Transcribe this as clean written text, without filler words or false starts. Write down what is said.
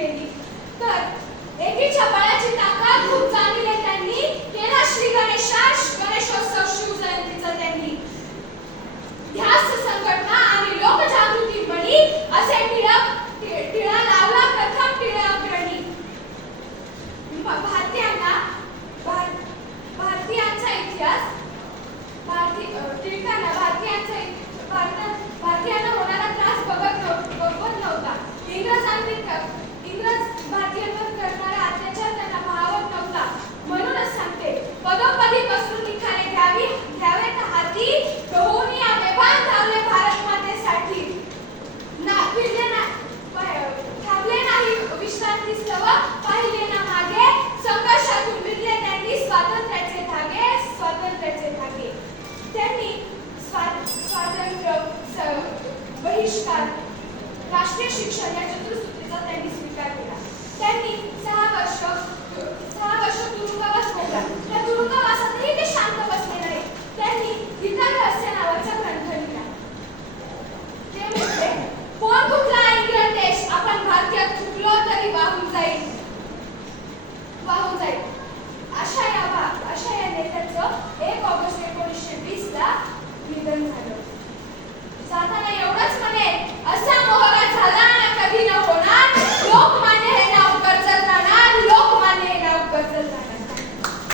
केली. तर एकीच्या बळाची ताकद खूप जाणीले त्यांनी केला श्री गणेशोत्सव शिवजयंतीचा त्यांनी ध्यास संघटना आणि लोकजागृती बळी असे टिळा लावला प्रथम टिळकांनी. भारतीयांचा इतिहास टिळकांना भारतीयांना होणारा त्रास बघवत नव्हता. इंग्रज भारतीयांवर करणारा अत्याचार त्यांना भावत नव्हता. म्हणूनच सांगते पदोपदी पसरून निखारे घ्यावेत हाती गहूनी बेभान धावले भारत मातेसाठी. थांबले नाही विश्रांतीस्तव पाहिले ना मागे संघर्षातून विणले त्यांनी स्वातंत्र्याचे धागे. त्यांनी स्वातंत्र्य बहिष्कार राष्ट्रीय शिक्षण या चतुसूत्रीचा त्यांनी स्वीकार केला. त्यांनी